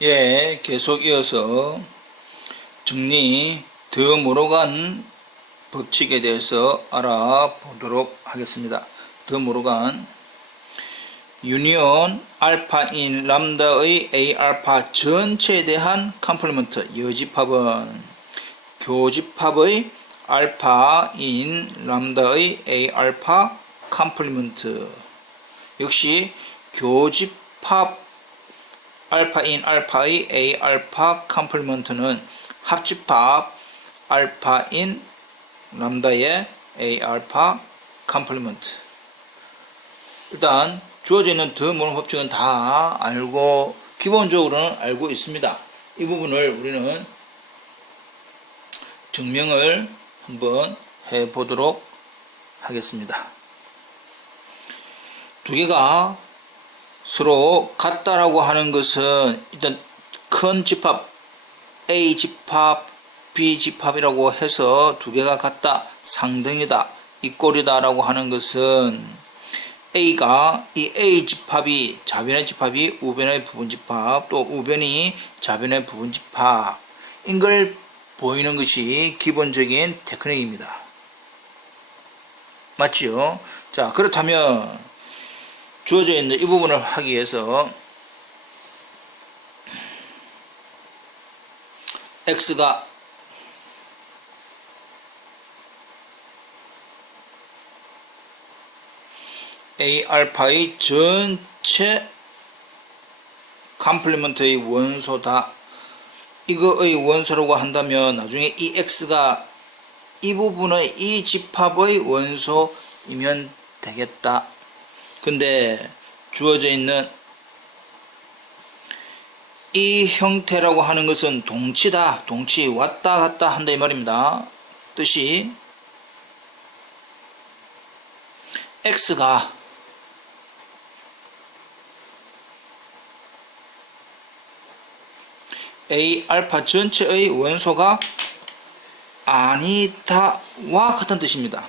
예, 계속 이어서 정리 더 모로간 법칙에 대해서 알아보도록 하겠습니다. 더 모로간 유니온 알파인 람다의 A 알파 전체에 대한 컴플리먼트 여집합은 교집합의 알파인 람다의 A 알파 컴플리먼트 역시 교집합 알파인 알파의 A 알파 컴플리먼트는 합집합 알파인 람다의 A 알파 컴플리먼트. 일단 주어져 있는 더 모르는 법칙은 다 알고 기본적으로는 알고 있습니다. 이 부분을 우리는 증명을 한번 해 보도록 하겠습니다. 두 개가 서로 같다라고 하는 것은 일단 큰 집합 A 집합 B 집합이라고 해서 두 개가 같다, 상등이다, 이꼴이다 라고 하는 것은 A가 이 A 집합이 좌변의 집합이 우변의 부분집합 또 우변이 좌변의 부분집합인 걸 보이는 것이 기본적인 테크닉입니다. 맞지요? 자, 그렇다면 주어져 있는 이 부분을 하기 위해서 x가 A 알파의 전체 컴플리먼트의 원소다. 이거의 원소라고 한다면 나중에 이 x가 이 부분의 이 집합의 원소이면 되겠다. 근데 주어져 있는 이 형태라고 하는 것은 동치다. 동치 왔다 갔다 한다 이 말입니다. 뜻이 x가 A 알파 전체의 원소가 아니다와 같은 뜻입니다.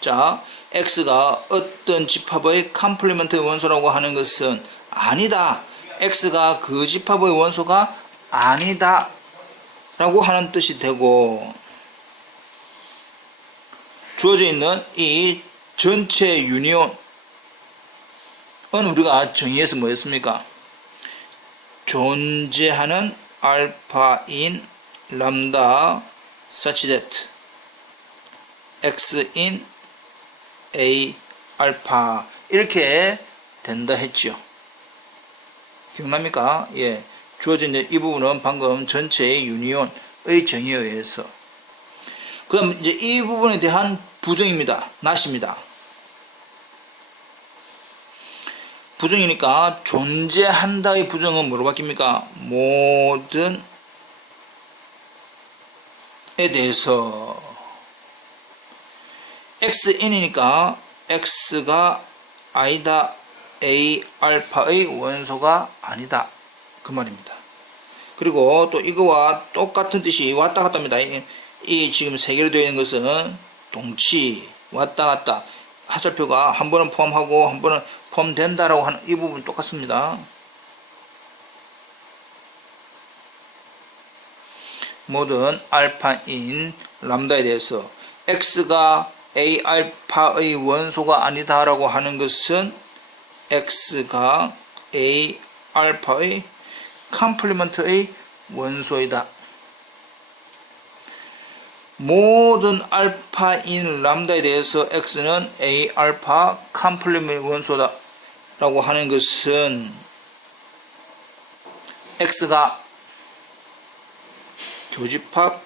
자, x가 어떤 집합의 컴플리먼트 원소라고 하는 것은 아니다. x가 그 집합의 원소가 아니다 라고 하는 뜻이 되고, 주어져 있는 이 전체 유니온은 우리가 정의해서 뭐였습니까? 존재하는 알파인 람다 such that x in A 알파 이렇게 된다 했지요. 기억납니까? 예. 주어진 이 부분은 방금 전체의 유니온의 정의에 의해서. 그럼 이제 이 부분에 대한 부정입니다. 낫입니다. 부정이니까 존재한다의 부정은 뭐로 바뀝니까? 모든에 대해서 xn이니까 x가 아니다. A 알파의 원소가 아니다. 그 말입니다. 그리고 또 이거와 똑같은 뜻이 왔다 갔다 합니다. 이 지금 세 개로 되어 있는 것은 동치 왔다 갔다 하살표가 한 번은 포함하고 한 번은 포함된다라고 하는 이 부분 똑같습니다. 모든 알파인 람다에 대해서 x가 A 알파의 원소가 아니다라고 하는 것은 x가 A 알파의 컴플리먼트의 원소이다. 모든 알파인 람다에 대해서 x는 A 알파 컴플리먼트 원소다 라고 하는 것은 x가 교집합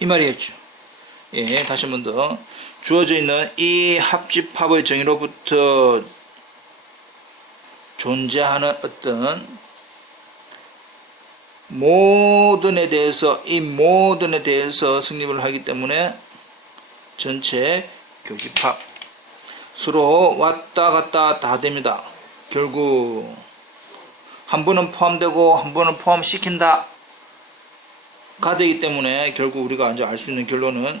이 말이었죠. 예, 다시 한 번 더 주어져 있는 이 합집합의 정의로부터 존재하는 어떤 모든에 대해서 이 모든에 대해서 성립을 하기 때문에 전체 교집합 서로 왔다 갔다 다 됩니다. 결국 한 번은 포함되고 한 번은 포함시킨다 가 되기 때문에 결국 우리가 이제 알 수 있는 결론은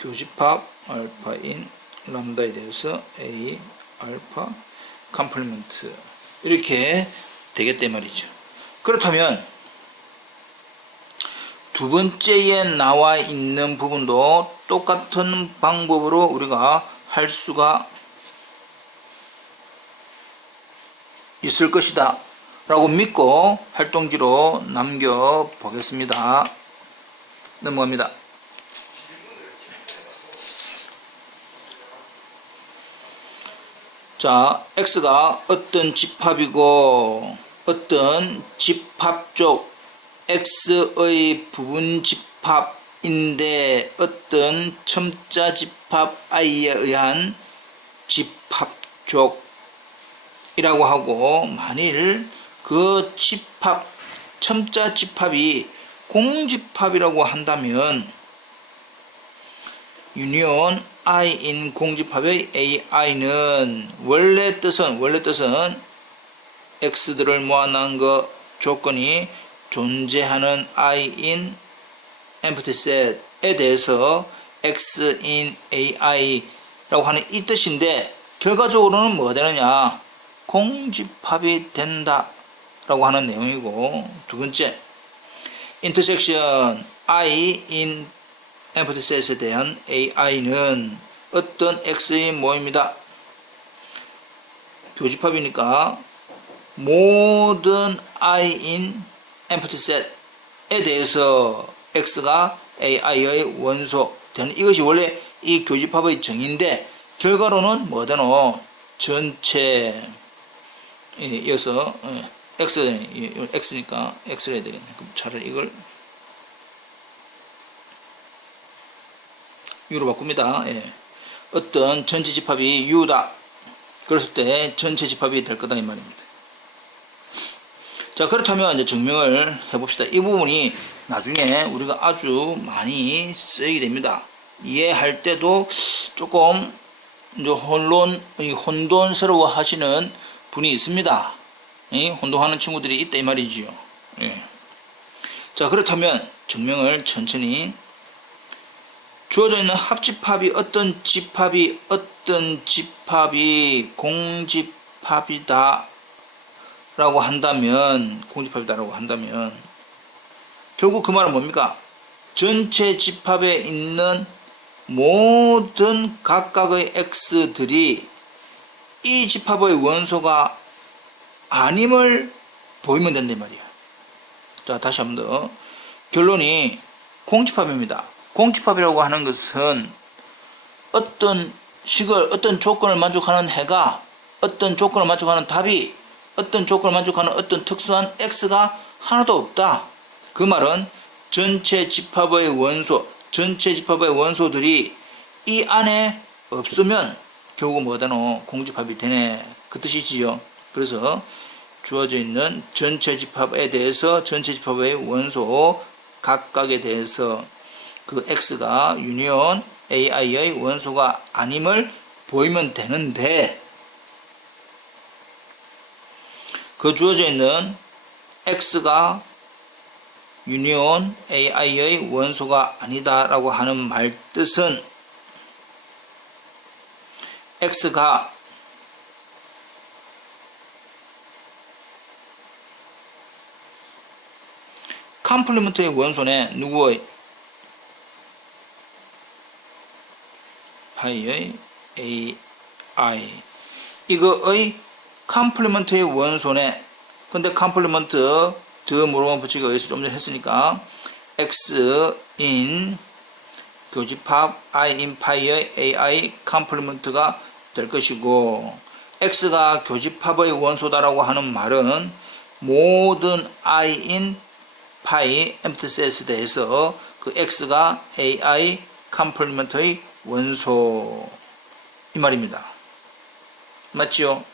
교집합 알파인 람다에 대해서 A 알파 컴플리먼트 이렇게 되겠다 말이죠. 그렇다면 두 번째에 나와 있는 부분도 똑같은 방법으로 우리가 할 수가 있을 것이다 라고 믿고 활동지로 남겨 보겠습니다. 넘어갑니다. 자, X가 어떤 집합이고 어떤 집합 쪽 X의 부분 집합인데 어떤 첨자 집합 I에 의한 집합 쪽이라고 하고, 만일 그 집합 첨자 집합이 공집합이라고 한다면 유니온 I인 공집합의 AI는 원래 뜻은 X들을 모아놓은 그 조건이 존재하는 I인 empty set에 대해서 X인 AI라고 하는 이 뜻인데, 결과적으로는 뭐가 되느냐, 공집합이 된다 라고 하는 내용이고, 두 번째 intersection I인 empty set에 대한 AI는 어떤 X의 모임이다. 교집합이니까 모든 I인 empty set에 대해서 X가 AI의 원소 되는, 이것이 원래 이 교집합의 정의인데, 결과로는 뭐 되노? 전체 이어서 X니까 X를 해야 되겠네. 그럼 차라리 이걸 U로 바꿉니다. 어떤 전체 집합이 U다. 그랬을 때 전체 집합이 될 거다 이 말입니다. 자, 그렇다면 이제 증명을 해봅시다. 이 부분이 나중에 우리가 아주 많이 쓰이게 됩니다. 이해할 때도 조금 이제 혼돈스러워 하시는 분이 있습니다. 혼동하는 친구들이 있다 이 말이지요. 자, 그렇다면 증명을 천천히. 주어져 있는 합집합이 어떤 집합이 공집합이다 라고 한다면, 결국 그 말은 뭡니까? 전체 집합에 있는 모든 각각의 X들이 이 집합의 원소가 아님을 보이면 된다 이 말이야. 자, 다시 한 번 더. 결론이 공집합입니다. 공집합이라고 하는 것은 어떤 조건을 만족하는 해가, 어떤 조건을 만족하는 답이, 어떤 조건을 만족하는 어떤 특수한 X가 하나도 없다. 그 말은 전체 집합의 원소들이 이 안에 없으면 결국 뭐가 되노? 공집합이 되네. 그 뜻이지요. 그래서 주어져 있는 전체 집합에 대해서, 전체 집합의 원소 각각에 대해서 그 X가 유니온 AI의 원소가 아님을 보이면 되는데, 그 주어져 있는 X가 유니온 AI의 원소가 아니다라고 하는 말 뜻은 X가 컴플리먼트의 원소네. 누구의? 파이의 AI. 이거의 컴플리먼트의 원소네. 근데 컴플리먼트 더 물어본 붙이기가 여기서 좀 전에 했으니까 X인 교집합 I인 파이의 AI 컴플리먼트가 될 것이고, X가 교집합의 원소다라고 하는 말은 모든 I인 파이 empty set에 대해서 그 X가 AI 컴플리먼트의 원소 이 말입니다. 맞지요?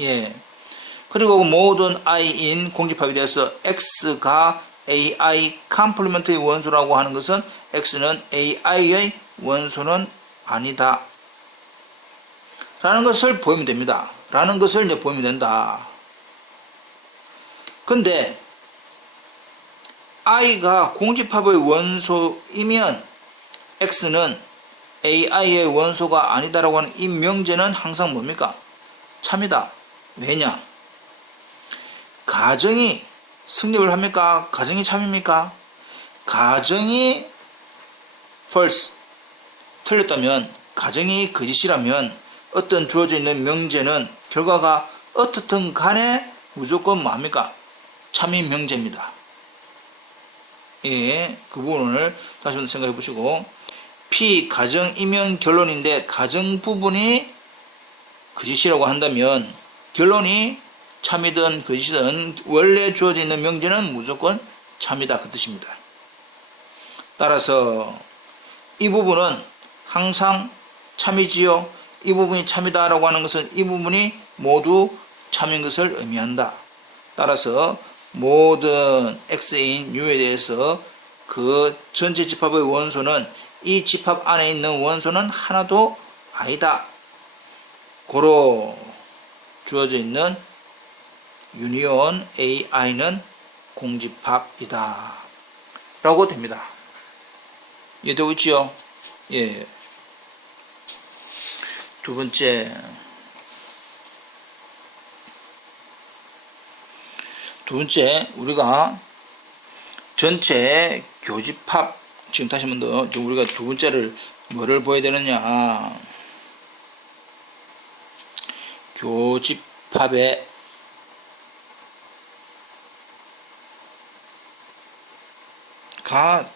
예. 그리고 모든 I인 공집합에 대해서 X가 AI 컴플리먼트의 원소라고 하는 것은 X는 AI의 원소는 아니다 라는 것을 보이면 됩니다. 라는 것을 이제 보이면 된다. 근데 I가 공집합의 원소이면 x는 ai의 원소가 아니다라고 하는 이 명제는 항상 뭡니까? 참이다. 왜냐? 가정이 성립을 합니까? 가정이 참입니까? 가정이 false, 틀렸다면, 가정이 거짓이라면 어떤 주어져 있는 명제는 결과가 어떻든 간에 무조건 뭡니까? 참인 명제입니다. 예, 그 부분을 다시 한번 생각해 보시고, P 가정이면 결론인데 가정 부분이 거짓이라고 한다면 결론이 참이든 거짓이든 원래 주어져 있는 명제는 무조건 참이다, 그 뜻입니다. 따라서 이 부분은 항상 참이지요. 이 부분이 참이다라고 하는 것은 이 부분이 모두 참인 것을 의미한다. 따라서 모든 x인 u에 대해서 그 전체 집합의 원소는 이 집합 안에 있는 원소는 하나도 아니다. 고로 주어져 있는 유니온 ai는 공집합이다 라고 됩니다. 이해되고 있지요? 예. 두 번째, 우리가 전체 교집합, 지금 다시 한 번 더, 지금 우리가 두 번째를 뭐를 보여야 되느냐? 교집합의 가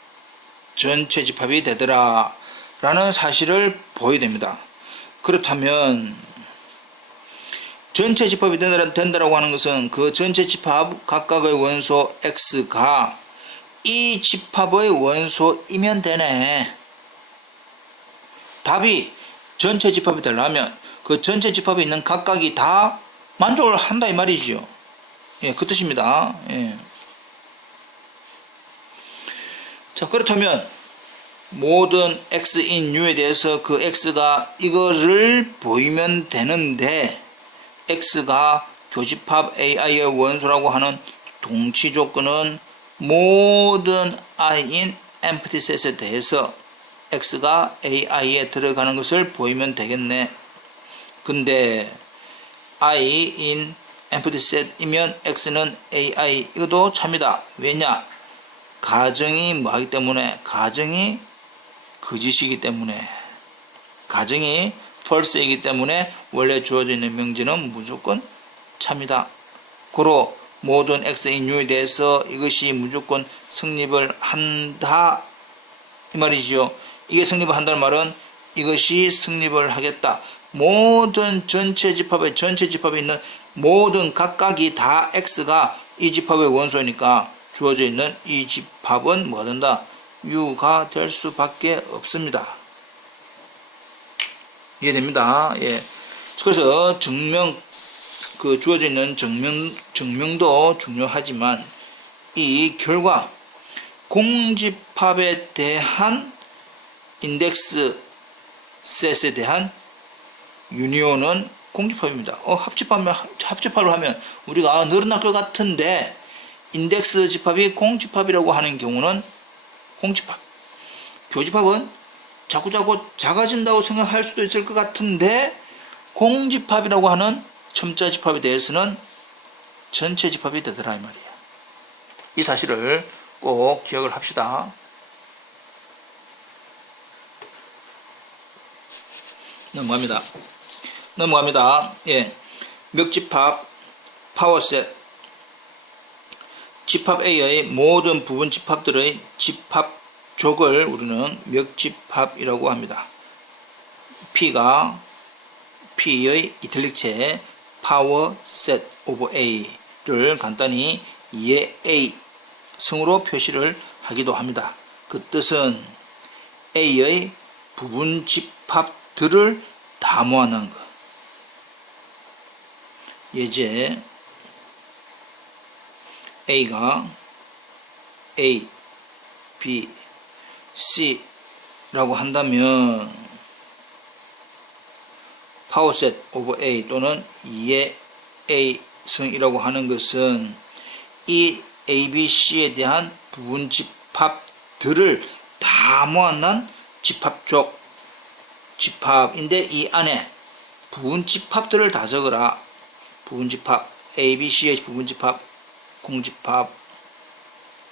전체 집합이 되더라 라는 사실을 보여야 됩니다. 그렇다면 전체 집합이 된다라고 하는 것은 그 전체 집합 각각의 원소 x가 이 집합의 원소이면 되네. 답이 전체 집합이 되려면 그 전체 집합에 있는 각각이 다 만족을 한다 이 말이죠. 예, 그 뜻입니다. 예. 자, 그렇다면 모든 x인 u에 대해서 그 x가 이거를 보이면 되는데 x가 교집합 ai의 원소라고 하는 동치 조건은 모든 i인 empty set에 대해서 x가 ai에 들어가는 것을 보이면 되겠네. 근데 i인 empty set이면 x는 ai, 이것도 참이다. 왜냐? 가정이 뭐하기 때문에? 가정이 거짓이기 때문에, 가정이 false이기 때문에 원래 주어져 있는 명제는 무조건 참이다. 고로 모든 x인 u에 대해서 이것이 무조건 성립을 한다 이 말이지요. 이게 성립을 한다는 말은 이것이 성립을 하겠다. 모든 전체 집합에 있는 모든 각각이 다 x가 이 집합의 원소니까 주어져 있는 이 집합은 뭐가 된다? u가 될 수밖에 없습니다. 이해됩니다. 예. 그래서 증명, 그 주어져 있는 증명도 중요하지만 이 결과 공집합에 대한 인덱스 셋에 대한 유니온은 공집합입니다. 합집합을 하면 우리가 늘어날 것 같은데 인덱스 집합이 공집합이라고 하는 경우는 공집합, 교집합은 자꾸자꾸 작아진다고 생각할 수도 있을 것 같은데 공집합이라고 하는 첨자 집합에 대해서는 전체 집합이 되더라 이 말이에요. 이 사실을 꼭 기억을 합시다. 넘어갑니다. 예. 멱집합, 파워셋, 집합 A의 모든 부분 집합들의 집합족을 우리는 멱집합이라고 합니다. P가 P의 이탈릭체 파워셋 오브 A를 간단히 2의 A 성으로 표시를 하기도 합니다. 그 뜻은 A의 부분 집합들을 다 모아놓은 것. 예제 A가 A, B, C라고 한다면 파워셋 오브 A 또는 2의 A 성이라고 하는 것은 이 A, B, C에 대한 부분 집합들을 다 모아놓은 집합 쪽 집합인데 이 안에 부분집합들을 다 적어라. 부분집합 A, B, C의 부분집합 공집합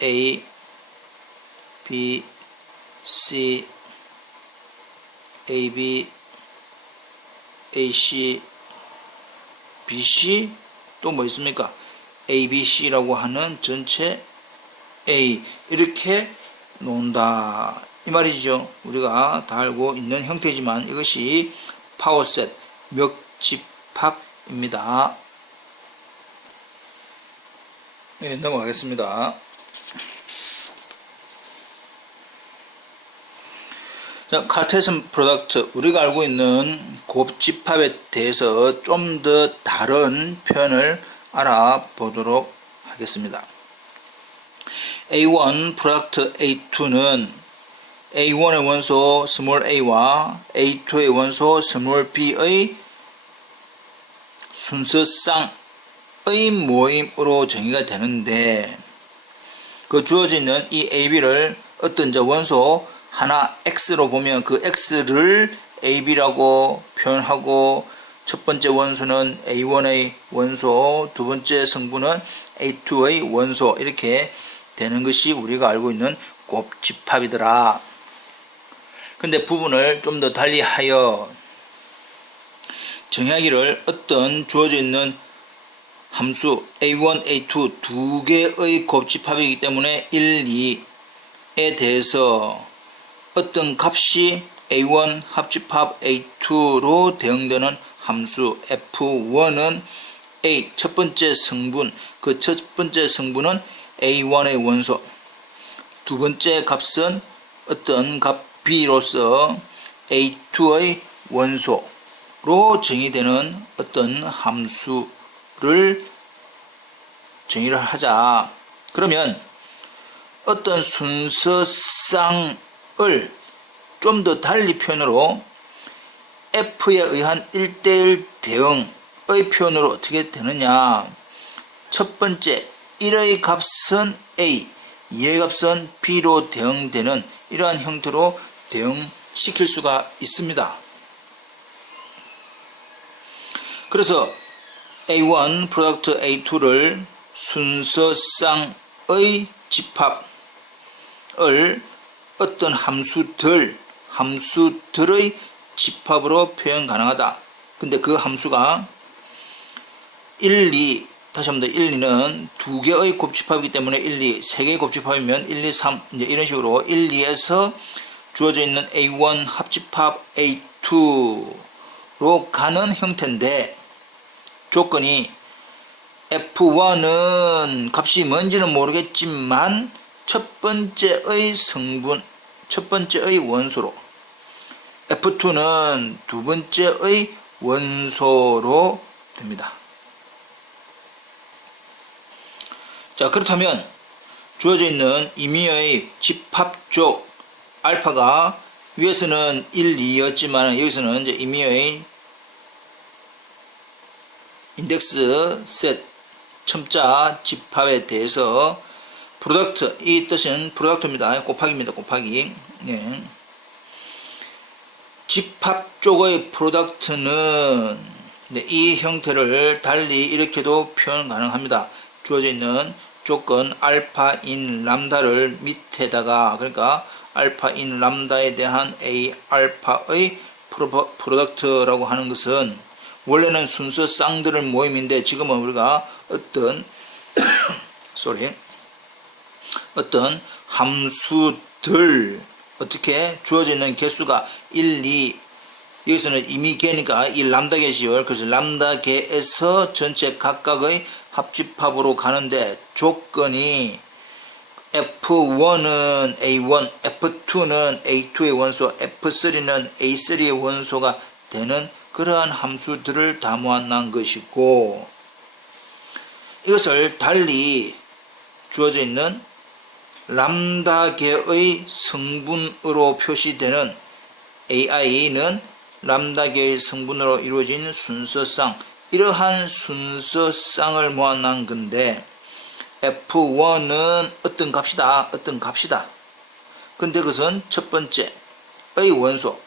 A, B, C, A, B, A, C, B, C 또 뭐 있습니까? A, B, C라고 하는 전체 A 이렇게 놓는다 이 말이죠. 우리가 다 알고 있는 형태지만 이것이 파워셋 멱집합입니다. 네, 넘어가겠습니다. 자, 카르테시안 프로덕트 우리가 알고 있는 곱집합에 대해서 좀 더 다른 표현을 알아보도록 하겠습니다. A1 프로덕트 A2는 A1의 원소 스몰 a와 A2의 원소 스몰 b의 순서쌍의 모임으로 정의가 되는데 그 주어져 있는 이 AB를 어떤 원소 하나 X로 보면 그 X를 AB라고 표현하고 첫 번째 원소는 A1의 원소, 두 번째 성분은 A2의 원소 이렇게 되는 것이 우리가 알고 있는 곱집합이더라. 근데 부분을 좀 더 달리하여 정의하기를 어떤 주어져 있는 함수 A1, A2 두 개의 곱집합이기 때문에 1, 2에 대해서 어떤 값이 A1 합집합 A2로 대응되는 함수 F1은 A 첫 번째 성분, 그 첫 번째 성분은 A1의 원소, 두 번째 값은 어떤 값 B로서 A2의 원소로 정의되는 어떤 함수를 정의를 하자. 그러면 어떤 순서쌍을 좀 더 달리 표현으로 F에 의한 1:1 대응의 표현으로 어떻게 되느냐. 첫 번째 1의 값은 A, 2의 값은 B로 대응되는 이러한 형태로 대응시킬 수가 있습니다. 그래서 A1 프로덕트 A2를 순서쌍의 집합을 어떤 함수들의 집합으로 표현 가능하다. 근데 그 함수가 1, 2, 다시 한번 더 1, 2는 두 개의 곱집합이기 때문에 1, 2, 세 개의 곱집합이면 1, 2, 3 이제 이런 식으로 1, 2에서 주어져 있는 A1 합집합 A2로 가는 형태인데 조건이 F1은 값이 뭔지는 모르겠지만 첫 번째의 성분, 첫 번째의 원소로 F2는 두 번째의 원소로 됩니다. 자, 그렇다면 주어져 있는 임의의 집합쪽 알파가 위에서는 1, 2였지만 여기서는 이제 임의의 인덱스 셋 첨자 집합에 대해서 프로덕트, 이 뜻은 프로덕트입니다. 곱하기입니다. 곱하기. 네. 집합 쪽의 프로덕트는 이 형태를 달리 이렇게도 표현 가능합니다. 주어져 있는 조건 알파인 람다를 밑에다가, 그러니까 알파인 람다에 대한 A 알파의 프로덕트라고 하는 것은 원래는 순서 쌍들의 모임인데 지금은 우리가 어떤 어떤 함수들 어떻게 주어져 있는 개수가 1, 2 여기서는 이미 개니까 이 람다 개지요. 그래서 람다 개에서 전체 각각의 합집합으로 가는데 조건이 F1은 A1, F2는 A2의 원소, F3는 A3의 원소가 되는 그러한 함수들을 다 모아놓은 것이고, 이것을 달리 주어져 있는 람다계의 성분으로 표시되는 AI는 람다계의 성분으로 이루어진 순서쌍, 이러한 순서쌍을 모아놓은 건데 F1은 어떤 값이다. 근데 그것은 첫 번째 원소,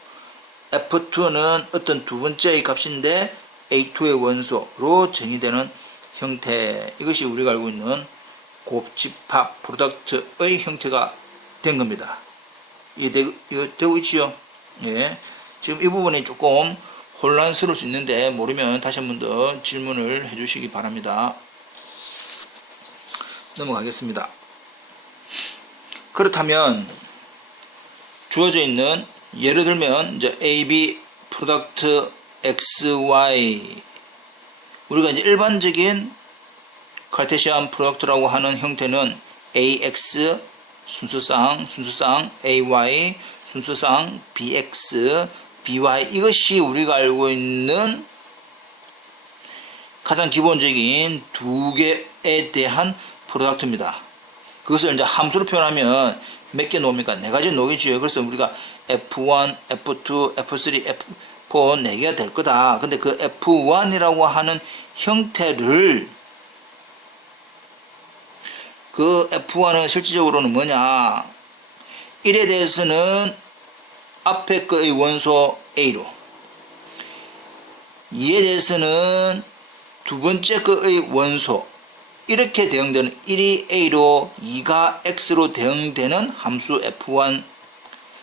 F2는 어떤 두 번째의 값인데 A2의 원소로 정의되는 형태, 이것이 우리가 알고 있는 곱집합 프로덕트의 형태가 된 겁니다. 이거 되고 있지요? 예. 지금 이 부분이 조금 혼란스러울 수 있는데 모르면 다시 한 번 더 질문을 해주시기 바랍니다. 넘어가겠습니다. 그렇다면 주어져 있는, 예를 들면 이제 AB 프로덕트 XY, 우리가 이제 일반적인 카르테시안 프로덕트라고 하는 형태는 AX 순서상 AY 순서상 BX BY, 이것이 우리가 알고 있는 가장 기본적인 두 개에 대한 프로덕트입니다. 그것을 이제 함수로 표현하면 몇 개 나옵니까? 네 가지 나오겠죠. 그래서 우리가 F1, F2, F3, F4 네 개가 될 거다. 근데 그 F1이라고 하는 형태를, 그 F1은 실질적으로는 뭐냐? 1에 대해서는 앞에 거의 원소 A로, 2에 대해서는 두 번째 거의 원소, 이렇게 대응되는 1이 A로 2가 X로 대응되는 함수 F1.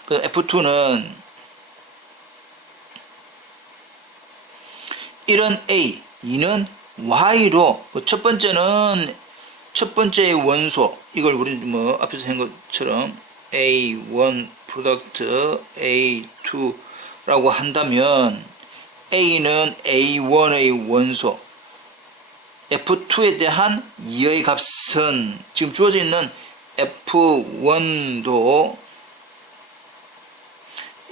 그 F2는 1은 A, 2는 Y로, 첫 번째는 첫 번째의 원소, 이걸 우리 뭐 앞에서 한 것처럼 A1 프로덕트 A2라고 한다면 A는 A1의 원소, F2에 대한 2의 값은 지금 주어져 있는 F1도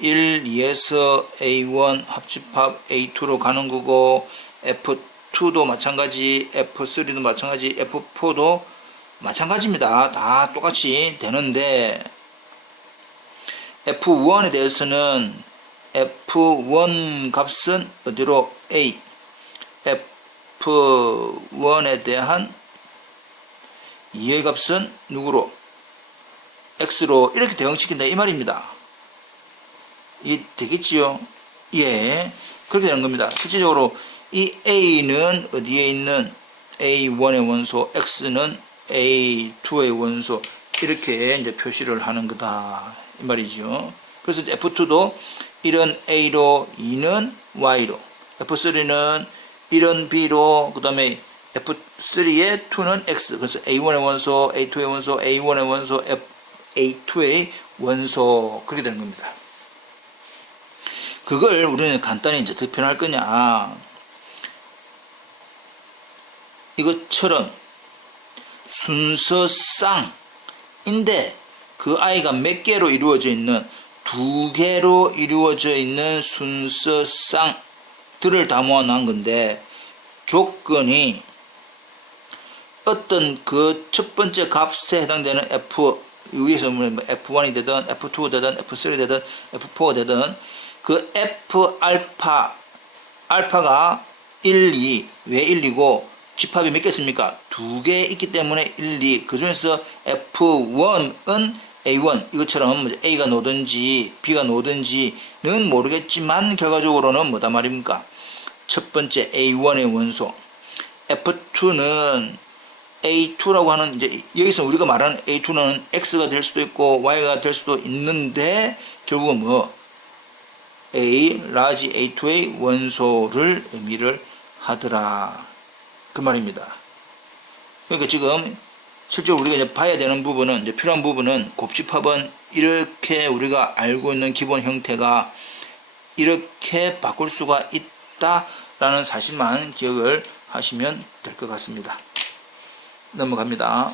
1, 2에서 A1 합집합 A2로 가는 거고, F2도 마찬가지, F3도 마찬가지, F4도 마찬가지입니다. 다 똑같이 되는데, F1에 대해서는 F1 값은 어디로? A. F1에 대한 2의 값은 누구로? X로 이렇게 대응시킨다 이 말입니다. 이해 되겠지요? 예. 그렇게 되는 겁니다. 실질적으로 이 A는 어디에 있는 A1의 원소, X는 A2의 원소, 이렇게 이제 표시를 하는 거다 이 말이죠. 그래서 F2도 1은 A로, 2는 Y로, F3는 1은 B로, 그 다음에 F3의 2는 X. 그래서 A1의 원소, A2의 원소, A1의 원소, A2의 원소, 그렇게 되는 겁니다. 그걸 우리는 간단히 이제 어떻게 표현할 거냐. 이것처럼 순서쌍인데 그 아이가 몇 개로 이루어져 있는, 두 개로 이루어져 있는 순서쌍들을 다 모아놓은 건데, 조건이 어떤 그 첫 번째 값에 해당되는 F, 위에서 F1이 되든 F2가 되든 F3가 되든 F4가 되든 그 F 알파가 1, 2, 왜 1, 2고 집합이 몇 개 있습니까? 두 개 있기 때문에 1, 2. 그 중에서 F1은 A1, 이것처럼 A가 노든지 B가 노든지는 모르겠지만 결과적으로는 뭐다 말입니까? 첫 번째 A1의 원소, F2는 A2라고 하는, 이제 여기서 우리가 말하는 A2는 X가 될 수도 있고 Y가 될 수도 있는데 결국은 뭐 A, 라지 A2의 원소를 의미를 하더라 그 말입니다. 그러니까 지금 실제로 우리가 이제 봐야 되는 부분은, 이제 필요한 부분은, 곱집합은 이렇게 우리가 알고 있는 기본 형태가 이렇게 바꿀 수가 있다라는 사실만 기억을 하시면 될 것 같습니다. 넘어갑니다.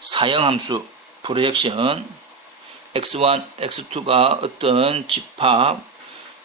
사형함수 프로젝션, x1, x2가 어떤 집합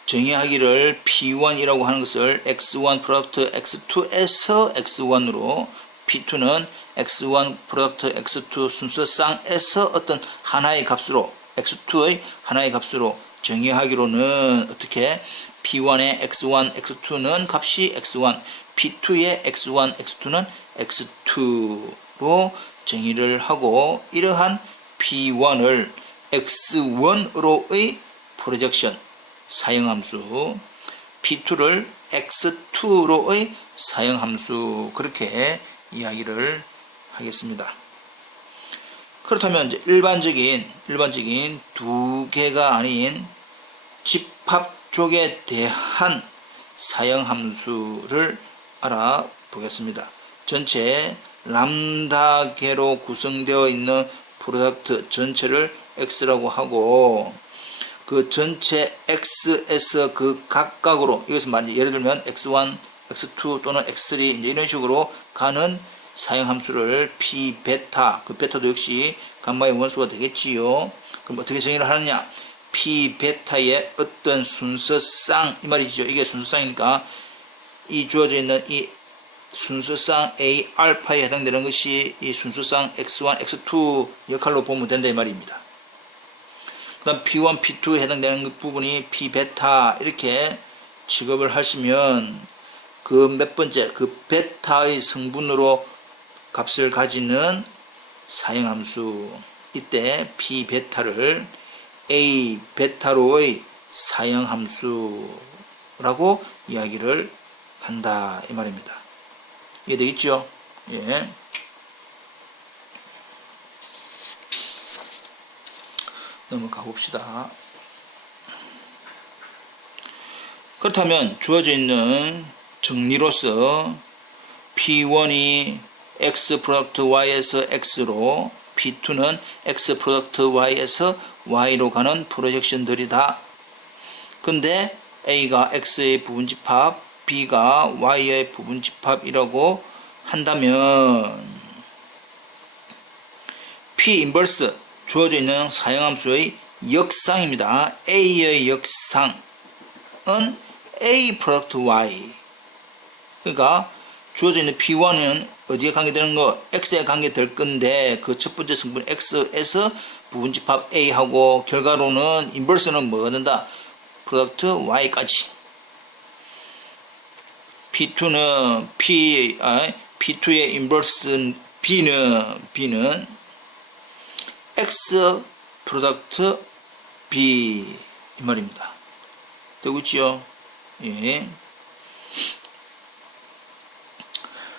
정의하기를 P1이라고 하는 것을 x1 프로덕트 x2에서 x1으로, P2는 x1 프로덕트 x2 순서쌍에서 어떤 하나의 값으로, x2의 하나의 값으로 정의하기로는 어떻게? P1의 x1, x2는 값이 x1, P2의 x1, x2는 x2로 정의를 하고 이러한 P1을 X1으로의 프로젝션 사형함수, P2를 X2로의 사형함수 그렇게 이야기를 하겠습니다. 그렇다면 이제 일반적인 두 개가 아닌 집합 쪽에 대한 사형함수를 알아보겠습니다. 전체 람다 개로 구성되어 있는 프로덕트 전체를 X라고 하고 그 전체 X에서 그 각각으로 이것은 예를 들면 X1, X2 또는 X3 이제 이런 식으로 가는 사형함수를 P 베타, 그 베타도 역시 감마의 원수가 되겠지요. 그럼 어떻게 정의를 하느냐? P 베타의 어떤 순서상 이 말이죠. 이게 순서상이니까 이 주어져 있는 이 순서상 A 알파에 해당되는 것이 이 순서상 X1, X2 역할로 보면 된다 이 말입니다. 그 다음 P1, P2에 해당되는 부분이 P 베타 이렇게 취급을 하시면 그 몇 번째 그 베타의 성분으로 값을 가지는 사형함수 이때 P 베타를 A 베타로의 사형함수라고 이야기를 한다 이 말입니다. 이해되겠죠? 예. 넘어가 봅시다. 그렇다면 주어져 있는 정리로서 P1이 X 프로덕트 Y에서 X로 P2는 X 프로덕트 Y에서 Y로 가는 프로젝션들이다. 근데 A가 X의 부분집합, B가 Y의 부분집합이라고 한다면 P 인버스 주어져 있는 사형함수의 역상입니다. A의 역상은 A 프로덕트 Y. 그러니까 주어져 있는 P1은 어디에 관계되는 거? X에 관계될 건데 그 첫 번째 성분 X에서 부분집합 A하고 결과로는 인버스는 뭐가 된다? 프로덕트 Y까지. P2는 P2의 인버스 B는 X 프로덕트 B 이 말입니다. 되고 있지요? 예.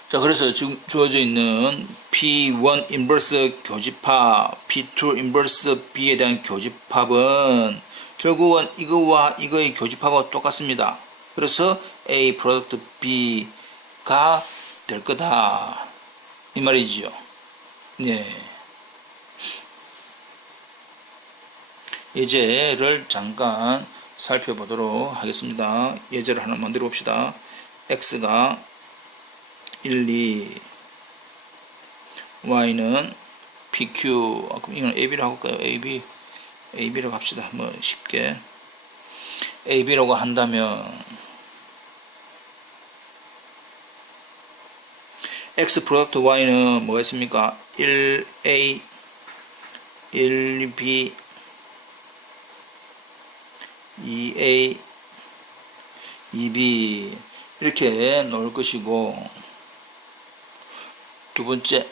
자, 그래서 지금 주어져 있는 P1 인버스 교집합, P2 인버스 B에 대한 교집합은 결국은 이거와 이거의 교집합과 똑같습니다. 그래서 A 프로덕트 B가 될 거다. 이 말이지요. 네. 예제를 잠깐 살펴보도록 하겠습니다. 예제를 하나 만들어 봅시다. X가 1, 2, Y는 PQ, 그럼 이건 AB라고 할까요? AB라고 합시다. 뭐 쉽게 AB라고 한다면 X 프로덕트 Y는 뭐가 있습니까? 1A, 1B, 2A, 2B 이렇게 놓을 것이고 두 번째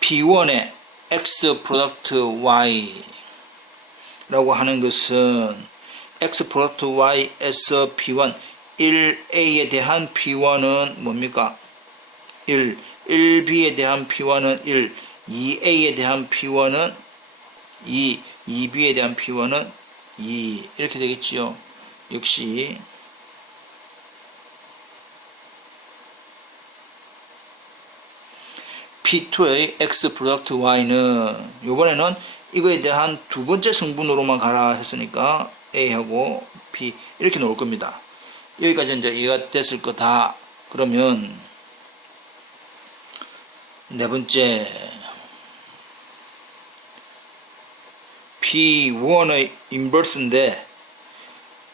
P1의 X 프로덕트 Y 라고 하는 것은 X 프로덕트 Y에서 P1 1A에 대한 P1은 뭡니까? 1 1B에 대한 P1은 1 2A에 대한 P1은 2 2B에 대한 P1은 2 이렇게 되겠지요. 역시 P2의 X 프로덕트 Y는 이번에는 이거에 대한 두 번째 성분으로만 가라 했으니까 A하고 B 이렇게 놓을 겁니다. 여기까지 이제 이해가 됐을 거다. 그러면 네 번째 P1의 인버스인데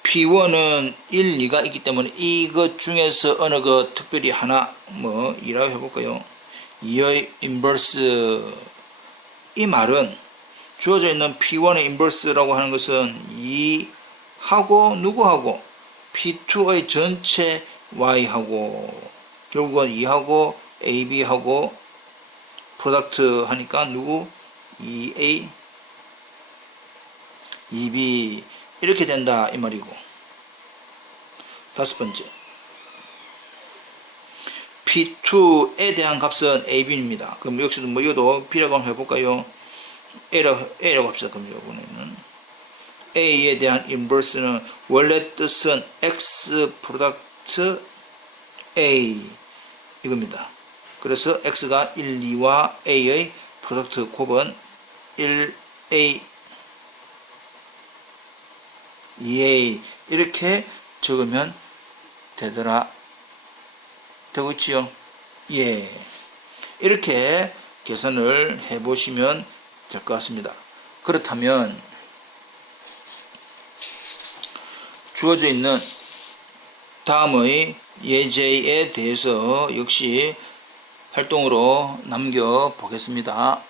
P1은 1, 2가 있기 때문에 이것 중에서 어느 거 특별히 하나 뭐 2라고 해볼까요? 2의 인버스 이 말은 주어져 있는 P1의 인버스라고 하는 것은 2하고 누구하고 P2의 전체 Y하고 결국은 2하고 AB하고 프로덕트 하니까 누구? 2A 2B 이렇게 된다 이 말이고. 다섯 번째 P2에 대한 값은 AB입니다. 그럼 역시도 뭐 이것도 B라고 한번 해볼까요? A라고 합시다. 그럼 이번에는 A에 대한 인버스는 원래 뜻은 X 프로덕트 A 이겁니다. 그래서 X가 1, 2와 A의 프로덕트 곱은 1A 2A 이렇게 적으면 되고 있지요? 예. 이렇게 계산을 해 보시면 될 것 같습니다. 그렇다면 주어져 있는 다음의 예제에 대해서 역시 활동으로 남겨 보겠습니다.